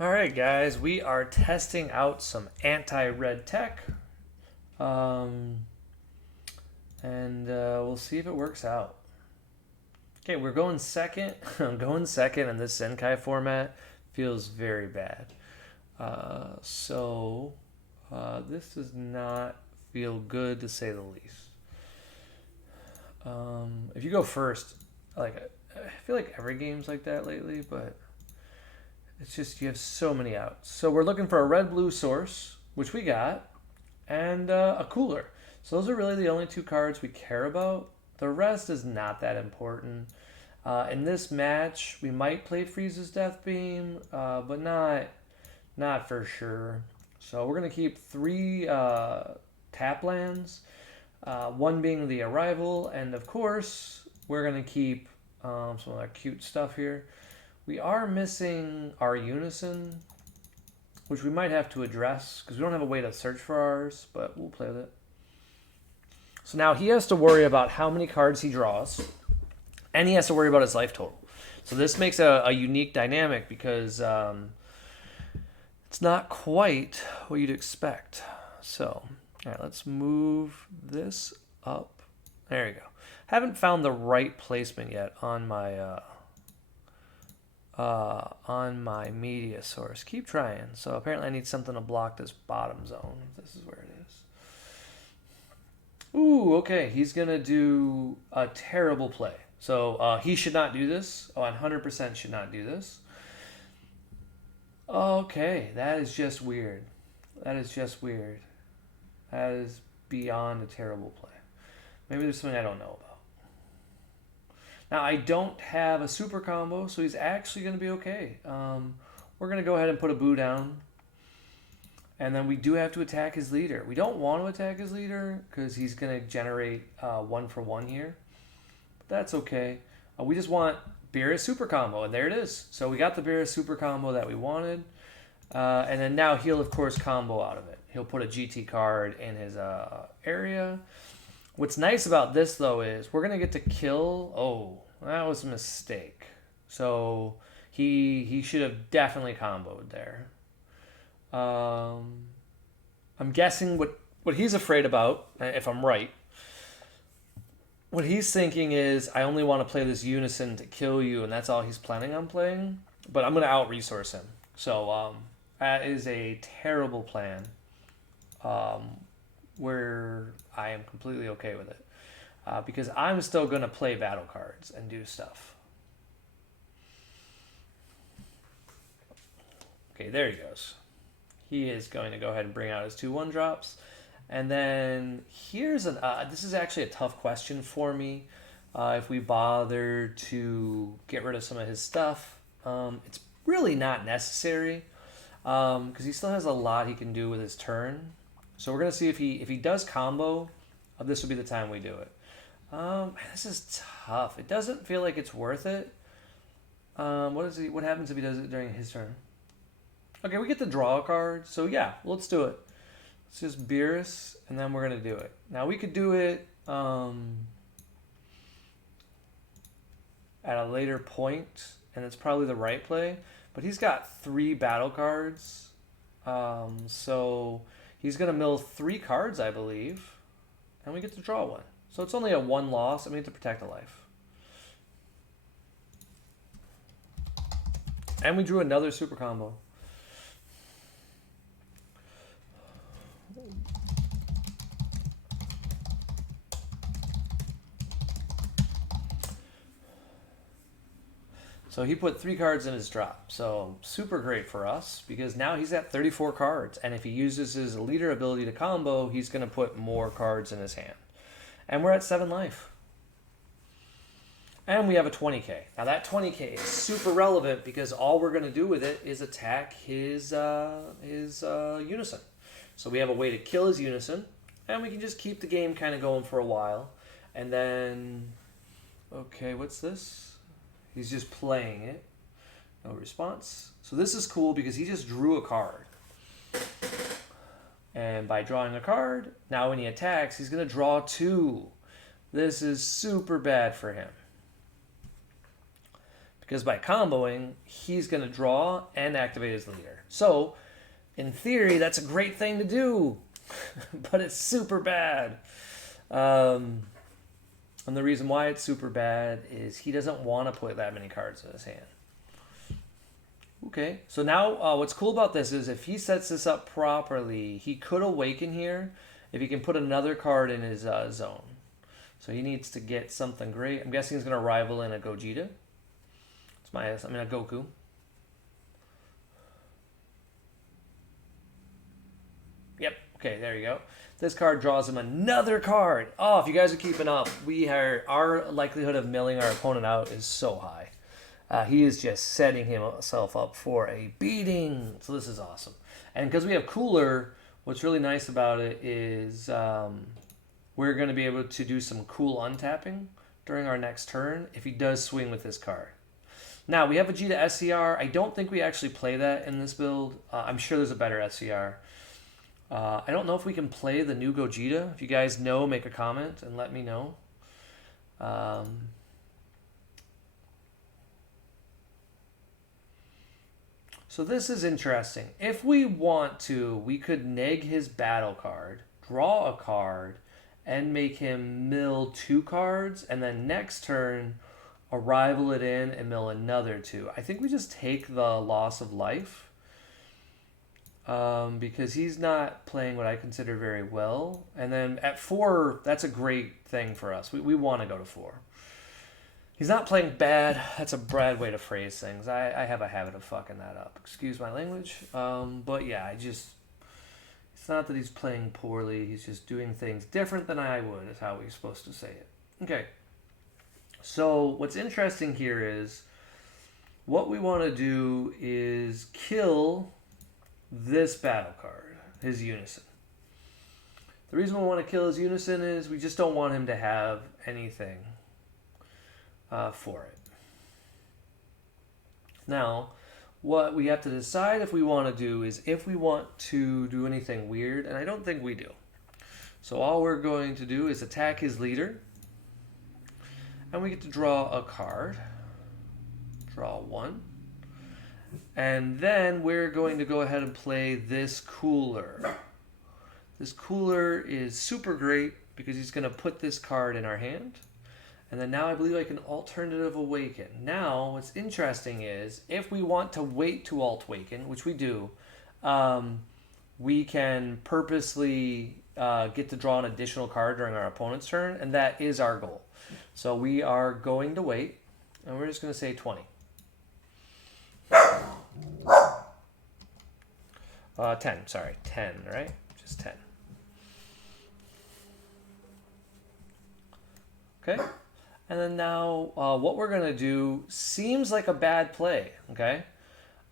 Alright guys, we are testing out some anti-red tech. Um, and we'll see if it works out. Okay, we're going second. I'm going second in this Zenkai format. Feels very bad. This does not feel good to say the least. If you go first, like I feel like every game's like that lately, but it's just you have so many outs. So we're looking for a red blue source, which we got, and a cooler. So those are really the only two cards we care about. The rest is not that important. In this match, we might play Frieza's Death Beam, but not for sure. So we're gonna keep three tap lands, one being the Arrival, and of course we're gonna keep some of that cute stuff here. We are missing our Unison, which we might have to address because we don't have a way to search for ours, but we'll play with it. So now he has to worry about how many cards he draws, and he has to worry about his life total. So this makes a unique dynamic because it's not quite what you'd expect. So, all right, let's move this up. There you go. Haven't found the right placement yet on my media source. Keep trying. So apparently I need something to block this bottom zone. This is where it is. Ooh, okay. He's going to do a terrible play. So he should not do this. Oh, 100% should not do this. Okay, that is just weird. That is just weird. That is beyond a terrible play. Maybe there's something I don't know about. Now, I don't have a super combo, so he's actually going to be okay. We're going to go ahead and put a boo down. And then we do have to attack his leader. We don't want to attack his leader because he's going to generate 1-for-1 here. But that's okay. We just want Beerus super combo, and there it is. So we got the Beerus super combo that we wanted. And then now he'll, of course, combo out of it. He'll put a GT card in his area. What's nice about this, though, is we're going to get to kill... Oh, that was a mistake. So he should have definitely comboed there. I'm guessing what he's afraid about, if I'm right, what he's thinking is, I only want to play this Unison to kill you, and that's all he's planning on playing. But I'm going to out-resource him. So that is a terrible plan, where I am completely okay with it. Because I'm still going to play battle cards and do stuff. Okay, there he goes. He is going to go ahead and bring out his 2/1 drops. And then here's this is actually a tough question for me. If we bother to get rid of some of his stuff, it's really not necessary because he still has a lot he can do with his turn. So we're gonna see if he does combo. This will be the time we do it. This is tough. It doesn't feel like it's worth it. What happens if he does it during his turn? Okay, we get to draw a card. So yeah, let's do it. It's just Beerus, and then we're going to do it. Now, we could do it at a later point, and it's probably the right play. But he's got 3 battle cards. So he's going to mill 3 cards, I believe. And we get to draw one. So it's only a 1 loss, and we have to protect a life. And we drew another super combo. So he put 3 cards in his drop. So super great for us because now he's at 34 cards. And if he uses his leader ability to combo, he's going to put more cards in his hand. And we're at 7 life. And we have a 20k. Now that 20k is super relevant because all we're going to do with it is attack his Unison. So we have a way to kill his Unison. And we can just keep the game kind of going for a while. And then... Okay, what's this? He's just playing it. No response. So this is cool because he just drew a card. And by drawing a card, now when he attacks, he's going to draw 2. This is super bad for him. because by comboing, he's going to draw and activate his leader. So, in theory, that's a great thing to do, but it's super bad. And the reason why it's super bad is he doesn't want to put that many cards in his hand. Okay, so now what's cool about this is if he sets this up properly, he could awaken here if he can put another card in his zone. So he needs to get something great. I'm guessing he's going to rival in a Gogeta. A Goku. Yep, okay, there you go. This card draws him another card. Oh, if you guys are keeping up, our likelihood of milling our opponent out is so high. He is just setting himself up for a beating. So this is awesome. And because we have Cooler, what's really nice about it is we're going to be able to do some cool untapping during our next turn if he does swing with this card. Now, we have Vegeta SCR. I don't think we actually play that in this build. I'm sure there's a better SCR. I don't know if we can play the new Gogeta. If you guys know, make a comment and let me know. So this is interesting. If we want to, we could neg his battle card, draw a card, and make him mill 2 cards, and then next turn rival it in and mill another 2. I think we just take the loss of life because he's not playing what I consider very well. And then at 4, that's a great thing for us. We want to go to 4. He's not playing bad. That's a bad way to phrase things. I have a habit of fucking that up. Excuse my language. But yeah, it's not that he's playing poorly. He's just doing things different than I would, is how we're supposed to say it. Okay. So what's interesting here is what we want to do is kill this battle card, his Unison. The reason we want to kill his Unison is we just don't want him to have anything for it. Now, what we have to decide if we want to do is if we want to do anything weird, and I don't think we do. So all we're going to do is attack his leader. And we get to draw a card. Draw 1. And then we're going to go ahead and play this Cooler. This Cooler is super great because he's going to put this card in our hand. And then now I believe I can alternative awaken. Now, what's interesting is if we want to wait to alt awaken, which we do, we can purposely get to draw an additional card during our opponent's turn, and that is our goal. So we are going to wait, and we're just going to say 20. 10, sorry. 10, right? Just 10. Okay. And then now what we're going to do seems like a bad play, okay?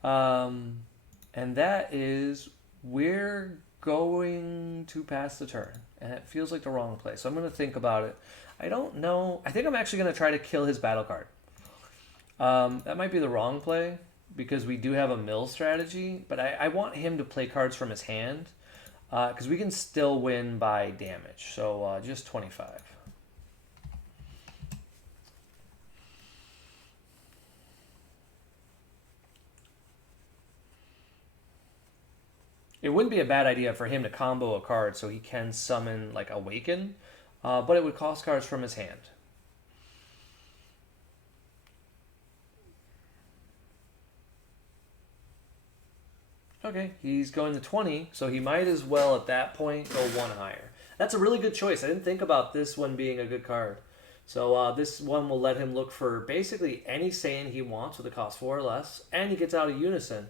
And that is we're going to pass the turn, and it feels like the wrong play. So I'm going to think about it. I don't know. I think I'm actually going to try to kill his battle card. That might be the wrong play because we do have a mill strategy, but I want him to play cards from his hand because we can still win by damage. So just 25. It wouldn't be a bad idea for him to combo a card so he can summon like Awaken, but it would cost cards from his hand. Okay, he's going to 20, so he might as well at that point go 1 higher. That's a really good choice. I didn't think about this one being a good card. So this one will let him look for basically any Saiyan he wants with a cost 4 or less, and he gets out of Unison.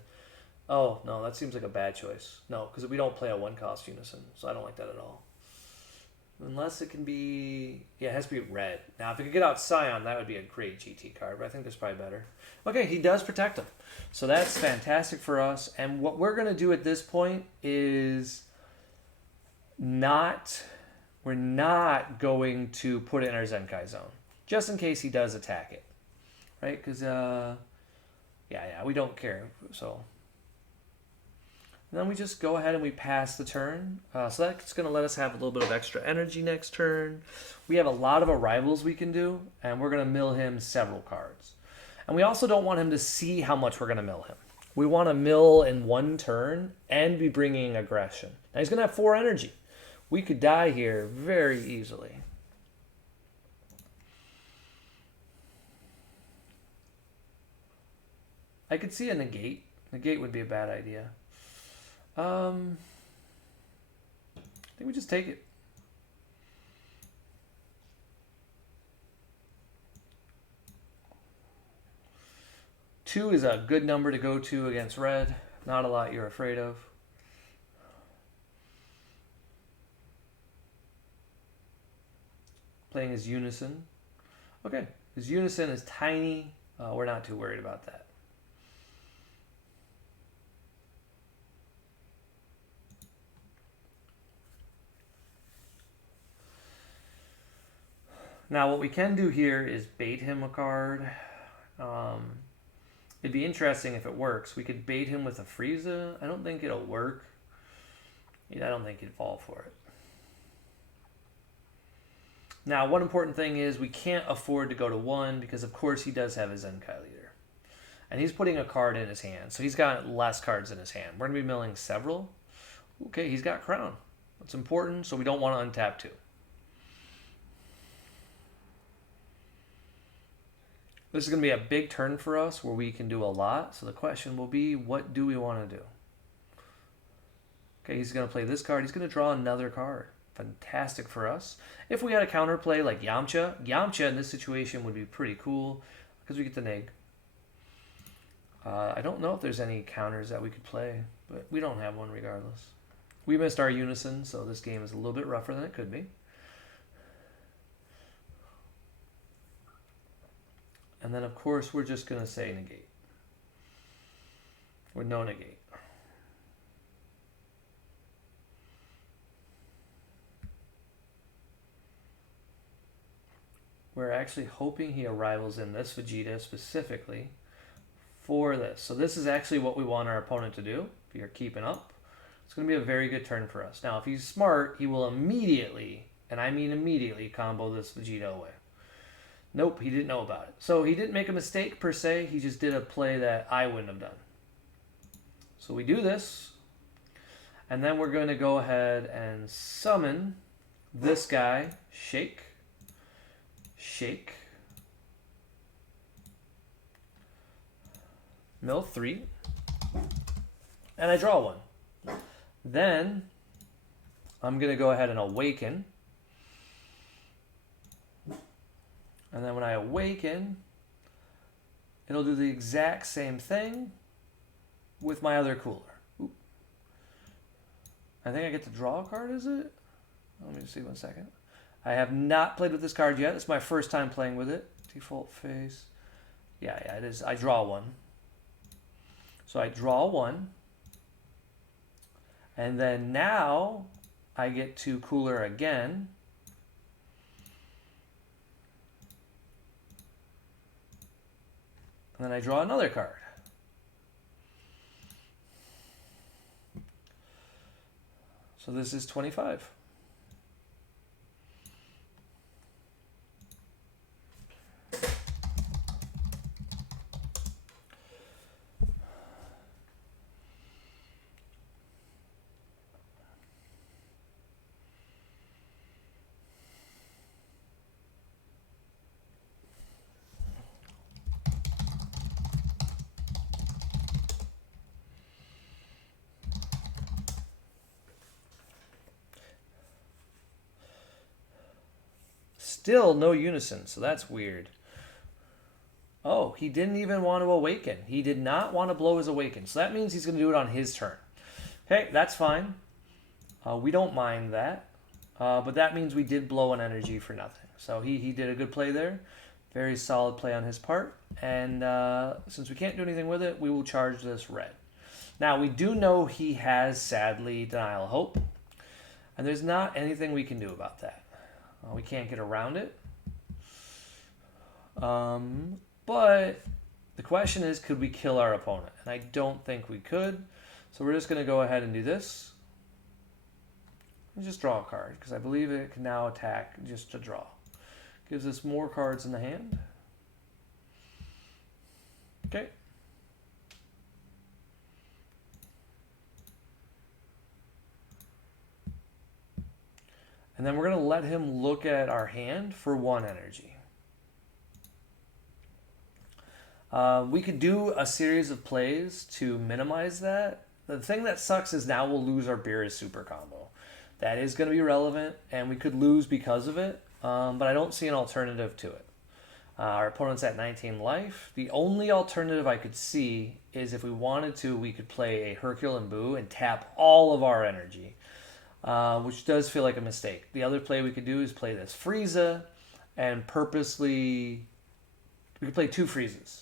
Oh, no, that seems like a bad choice. No, because we don't play a 1-cost Unison, so I don't like that at all. Unless it can be... Yeah, it has to be red. Now, if it could get out Scion, that would be a great GT card, but I think there's probably better. Okay, he does protect him. So that's fantastic for us. And what we're going to do at this point is we're not going to put it in our Zenkai zone, just in case he does attack it, right? Because, yeah, we don't care, so... And then we just go ahead and we pass the turn. So that's going to let us have a little bit of extra energy next turn. We have a lot of arrivals we can do, and we're going to mill him several cards. And we also don't want him to see how much we're going to mill him. We want to mill in one turn and be bringing aggression. Now he's going to have 4 energy. We could die here very easily. I could see a negate. Negate would be a bad idea. I think we just take it. Two is a good number to go to against red. Not a lot you're afraid of. Playing his unison. Okay, his unison is tiny. We're not too worried about that. Now what we can do here is bait him a card. It'd be interesting if it works. We could bait him with a Frieza. I don't think it'll work. I don't think he'd fall for it. Now, one important thing is we can't afford to go to 1 because, of course, he does have his Zenkai leader. And he's putting a card in his hand, so he's got less cards in his hand. We're going to be milling several. Okay, he's got Crown. That's important, so we don't want to untap 2. This is going to be a big turn for us where we can do a lot. So the question will be, what do we want to do? Okay, he's going to play this card. He's going to draw another card. Fantastic for us. If we had a counterplay like Yamcha, Yamcha in this situation would be pretty cool because we get the neg. I don't know if there's any counters that we could play, but we don't have one regardless. We missed our unison, so this game is a little bit rougher than it could be. And then, of course, we're just going to say negate. With no negate. We're actually hoping he arrivals in this Vegeta specifically for this. So this is actually what we want our opponent to do. If you're keeping up, it's going to be a very good turn for us. Now, if he's smart, he will immediately, and I mean immediately, combo this Vegeta away. Nope, he didn't know about it. So he didn't make a mistake per se. He just did a play that I wouldn't have done. So we do this. And then we're going to go ahead and summon this guy. Shake. Shake. Mill 3. And I draw 1. Then I'm going to go ahead and awaken. And then when I awaken, it'll do the exact same thing with my other cooler. Oop. I think I get to draw a card, is it? Let me just see 1 second. I have not played with this card yet. It's my first time playing with it. Default face. Yeah, it is. I draw 1. So I draw 1. And then now I get to cooler again. And then I draw another card. So this is 25. Still no unison, so that's weird. Oh, he didn't even want to awaken. He did not want to blow his awaken. So that means he's going to do it on his turn. Okay, that's fine. We don't mind that. But that means we did blow an energy for nothing. So he did a good play there. Very solid play on his part. And since we can't do anything with it, we will charge this red. Now, we do know he has, sadly, Denial of Hope. And there's not anything we can do about that. We can't get around it. But the question is, could we kill our opponent? And I don't think we could. So we're just going to go ahead and do this. And just draw a card, because I believe it can now attack just to draw. Gives us more cards in the hand. Okay. And then we're going to let him look at our hand for 1 energy. We could do a series of plays to minimize that. The thing that sucks is now we'll lose our Beerus super combo. That is going to be relevant, and we could lose because of it, but I don't see an alternative to it. Our opponent's at 19 life. The only alternative I could see is if we wanted to, we could play a Hercule and Boo and tap all of our energy, which does feel like a mistake. The other play we could do is play this Frieza and purposely... We could play 2 Friezas.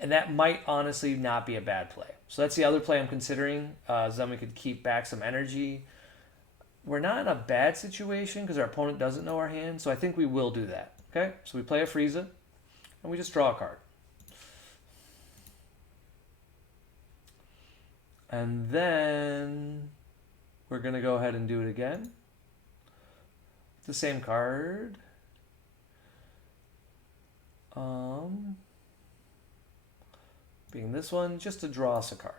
And that might honestly not be a bad play. So that's the other play I'm considering. So then we could keep back some energy. We're not in a bad situation because our opponent doesn't know our hand. So I think we will do that. Okay? So we play a Frieza. And we just draw a card. And then we're going to go ahead and do it again. The same card. Being this one, just to draw us a card.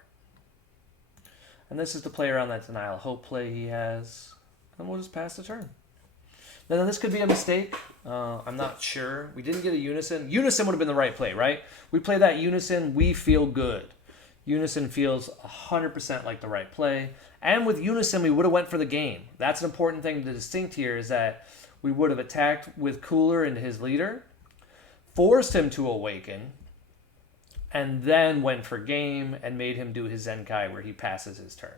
And this is to play around that Denial Hope play he has. And we'll just pass the turn. Now this could be a mistake. I'm not sure. We didn't get a Unison. Unison would have been the right play, right? We play that Unison, we feel good. Unison feels 100% like the right play. And with Unison, we would have went for the game. That's an important thing to distinct here is that we would have attacked with Cooler into his leader, forced him to awaken, and then went for game and made him do his Zenkai where he passes his turn.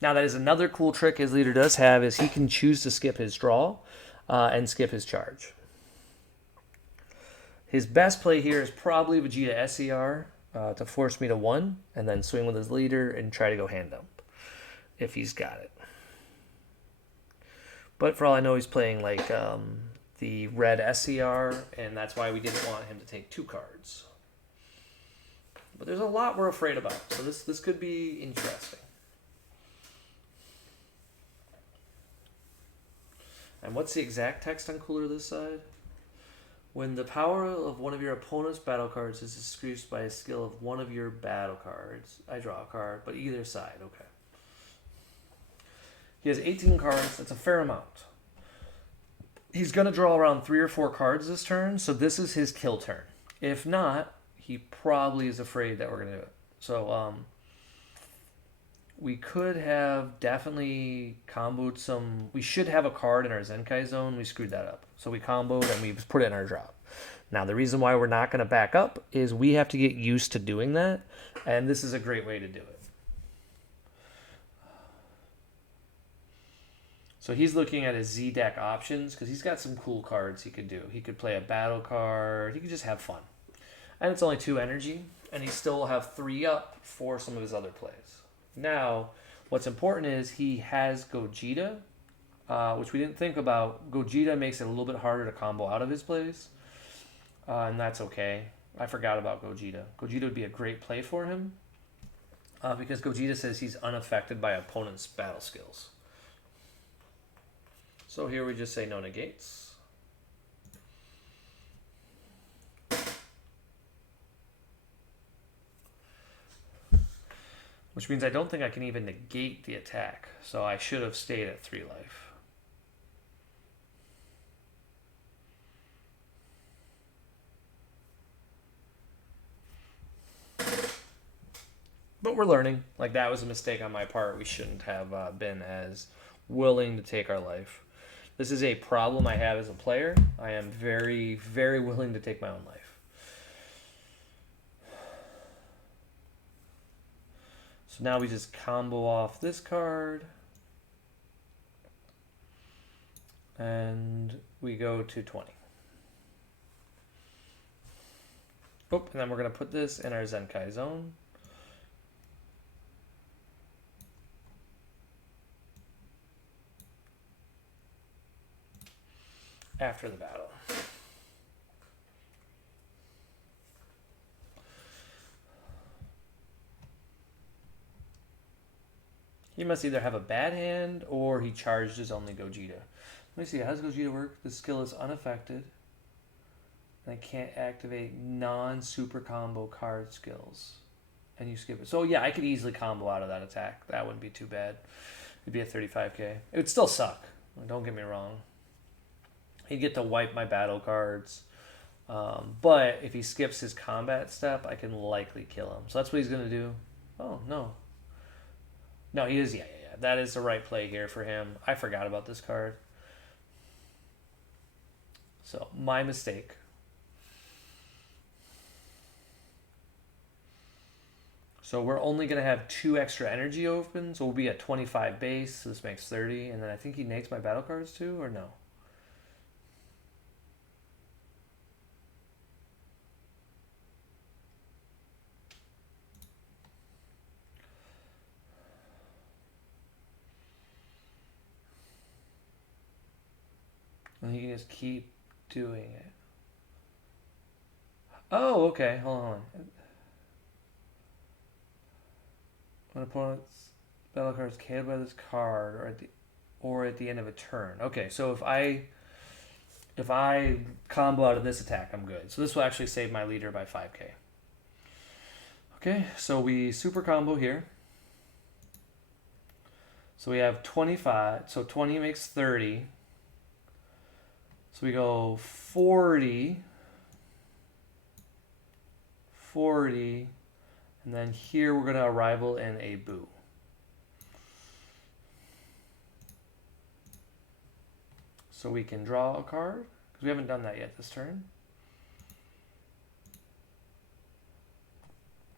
Now that is another cool trick his leader does have is he can choose to skip his draw and skip his charge. His best play here is probably Vegeta SER to force me to 1 and then swing with his leader and try to go hand dump if he's got it. But for all I know, he's playing like... the red SCR, and that's why we didn't want him to take 2 cards. But there's a lot we're afraid about, so this could be interesting. And what's the exact text on Cooler this side? When the power of one of your opponent's battle cards is decreased by a skill of one of your battle cards, I draw a card, but either side, okay. He has 18 cards, that's a fair amount. He's going to draw around 3 or 4 cards this turn, so this is his kill turn. If not, he probably is afraid that we're going to do it. So we could have definitely comboed some... We should have a card in our Zenkai zone. We screwed that up. So we comboed and we put it in our drop. Now, the reason why we're not going to back up is we have to get used to doing that, and this is a great way to do it. So he's looking at his Z deck options because he's got some cool cards he could do. He could play a battle card. He could just have fun. And it's only 2 energy, and he still will have 3 up for some of his other plays. Now, what's important is he has Gogeta, which we didn't think about. Gogeta makes it a little bit harder to combo out of his plays, and that's okay. I forgot about Gogeta. Gogeta would be a great play for him because Gogeta says he's unaffected by opponent's battle skills. So here we just say no negates. Which means I don't think I can even negate the attack. So I should have stayed at 3 life. But we're learning. Like, that was a mistake on my part. We shouldn't have been as willing to take our life. This is a problem I have as a player. I am very, very willing to take my own life. So now we just combo off this card. And we go to 20. Oh, and then we're going to put this in our Zenkai zone. After the battle. He must either have a bad hand or he charged his only Gogeta. Let me see, how does Gogeta work? The skill is unaffected. And I can't activate non-super combo card skills. And you skip it. So yeah, I could easily combo out of that attack. That wouldn't be too bad. It'd be a 35k. It would still suck. Don't get me wrong. He'd get to wipe my battle cards. But if he skips his combat step, I can likely kill him. So that's what he's going to do. Oh, no. No, he is. Yeah. That is the right play here for him. I forgot about this card. So, my mistake. So we're only going to have 2 extra energy open. So we'll be at 25 base. So this makes 30. And then I think he nakes my battle cards too, or no? And he can just keep doing it. Oh, okay. Hold on. When opponent's battle card is KO'd by this card, or at the end of a turn. Okay, so if I combo out of this attack, I'm good. So this will actually save my leader by 5k. Okay, so we super combo here. So we have 25. So 20 makes 30. So we go 40. 40. And then here we're going to arrival in a boo. So we can draw a card, because we haven't done that yet this turn.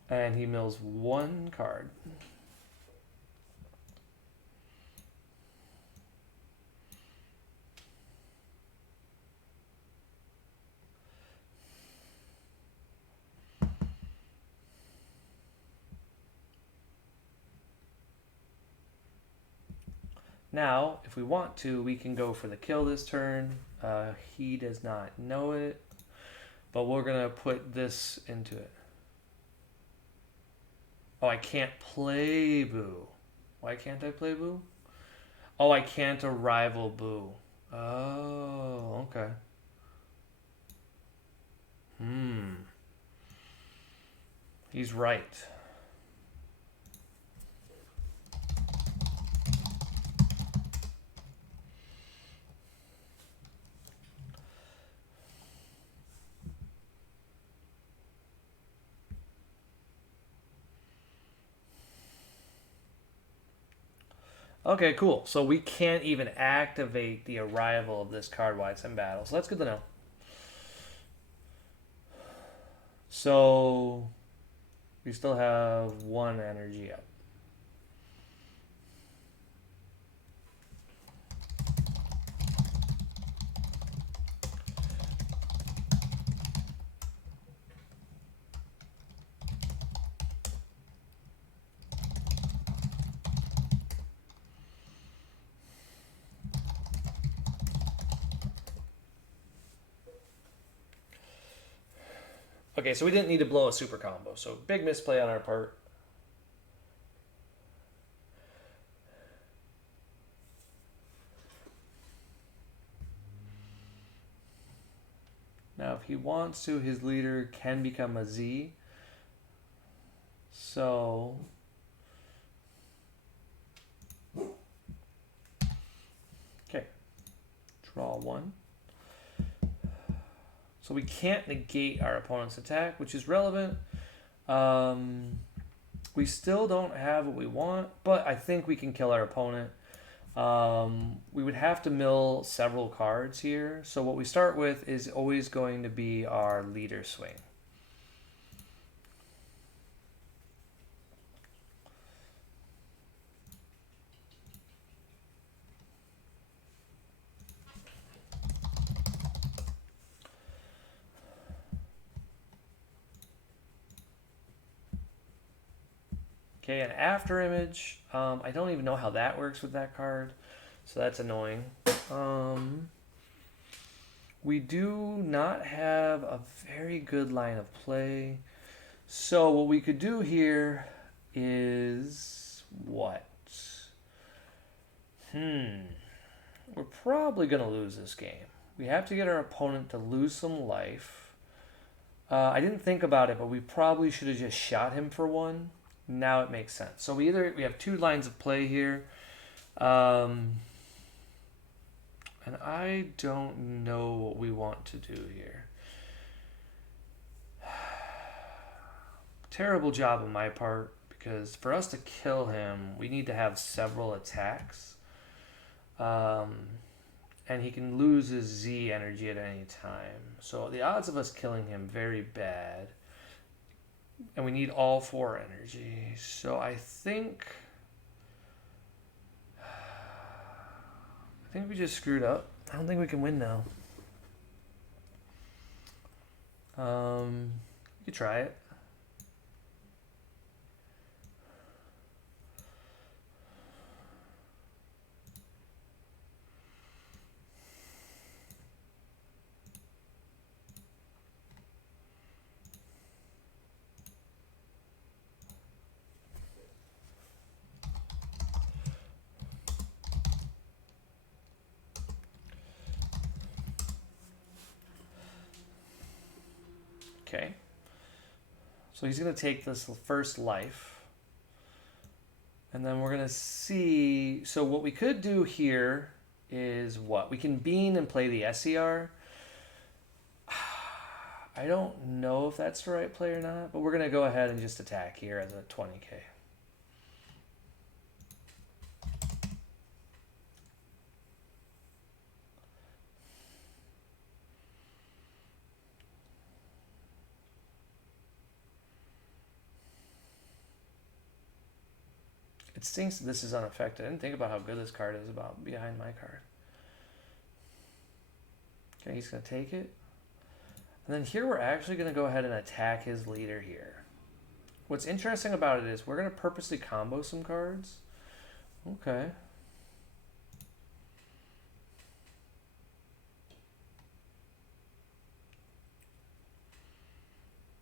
And he mills 1 card. Now, if we want to, we can go for the kill this turn. He does not know it, but we're going to put this into it. Oh, I can't play Boo. Why can't I play Boo? Oh, I can't arrival Boo. Oh, okay. He's right. Okay, cool. So we can't even activate the arrival of this card while it's in battle. So that's good to know. So we still have 1 energy up. Okay, so we didn't need to blow a super combo. So big misplay on our part. Now, if he wants to, his leader can become a Z. So okay, draw 1. So we can't negate our opponent's attack, which is relevant. We still don't have what we want, but I think we can kill our opponent. We would have to mill several cards here. So what we start with is always going to be our leader swing. Okay, an after image. I don't even know how that works with that card, so that's annoying. We do not have a very good line of play. So what we could do here is what? We're probably going to lose this game. We have to get our opponent to lose some life. I didn't think about it, but we probably should have just shot him for one. Now it makes sense. So we have two lines of play here. And I don't know what we want to do here. Terrible job on my part, because for us to kill him, we need to have several attacks. And he can lose his Z energy at any time. So the odds of us killing him very bad. And we need all 4 energy. So I think we just screwed up. I don't think we can win now. You try it. Okay. So he's going to take this first life. And then we're going to see... So what we could do here is what? We can bean and play the SER. I don't know if that's the right play or not, but we're going to go ahead and just attack here at the 20k. It stinks that this is unaffected. I didn't think about how good this card is behind my card. Okay, he's going to take it. And then here we're actually going to go ahead and attack his leader here. What's interesting about it is we're going to purposely combo some cards. Okay.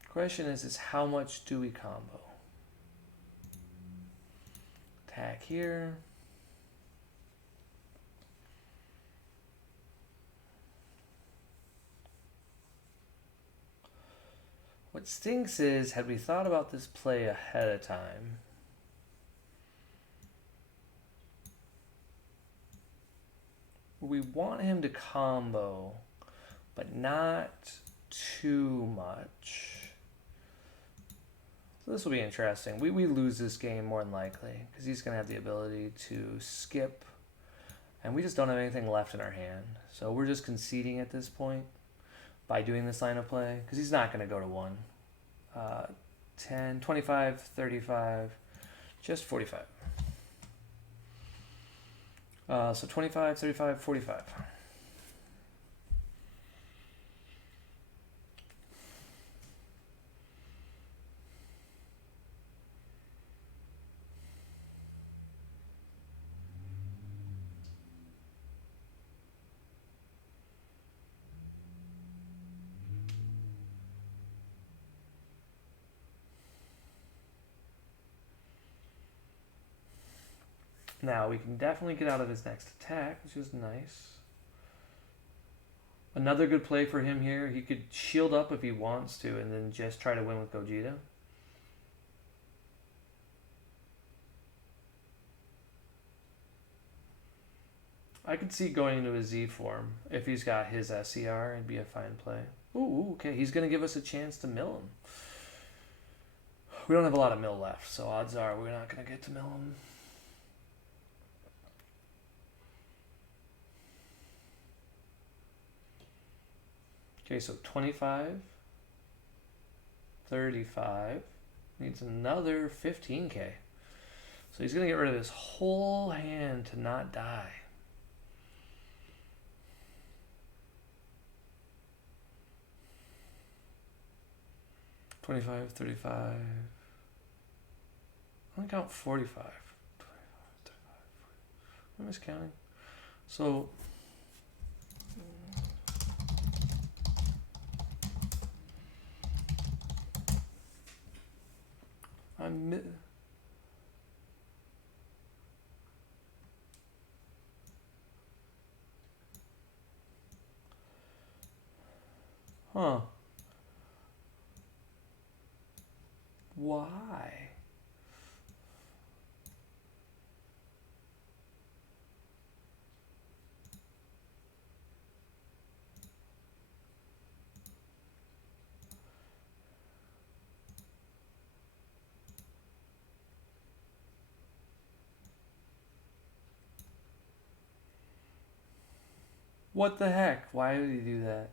Question is how much do we combo? Attack here. What stinks is, had we thought about this play ahead of time, we want him to combo, but not too much. So this will be interesting. We lose this game more than likely, because he's going to have the ability to skip, and we just don't have anything left in our hand. So we're just conceding at this point by doing this line of play, because he's not going to go to 1. 10, 25, 35, just 45. So 25, 35, 45. Now, we can definitely get out of his next attack, which is nice. Another good play for him here, he could shield up if he wants to and then just try to win with Gogeta. I could see going into a Z form. If he's got his SCR, it'd be a fine play. Ooh, okay, he's going to give us a chance to mill him. We don't have a lot of mill left, so odds are we're not going to get to mill him. Okay, so 25, 35, needs another 15k. So he's going to get rid of his whole hand to not die. $25, 35. I only count 45. 25, 35, 40. I'm miscounting. So huh. Why? What the heck? Why would he do that?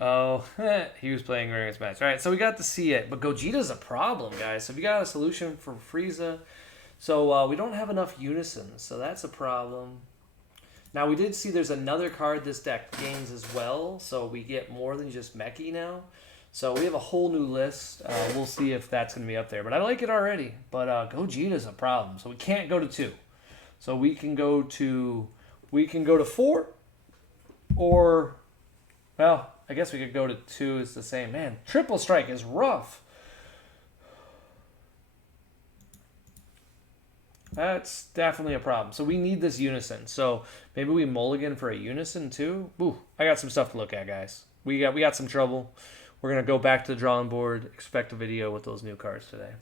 Oh, he was playing during his match. All right, so we got to see it, but Gogeta's a problem, guys. So if you got a solution for Frieza, so we don't have enough unisons, so that's a problem. Now we did see there's another card this deck gains as well, so we get more than just Meki now. So we have a whole new list. We'll see if that's going to be up there, but I like it already. But Gogeta's a problem, so we can't go to 2. So we can go to 4, or well, I guess we could go to 2. It's the same. Man, triple strike is rough. That's definitely a problem. So we need this unison. So maybe we mulligan for a unison too. Ooh, I got some stuff to look at, guys. We got some trouble. We're gonna go back to the drawing board. Expect a video with those new cards today.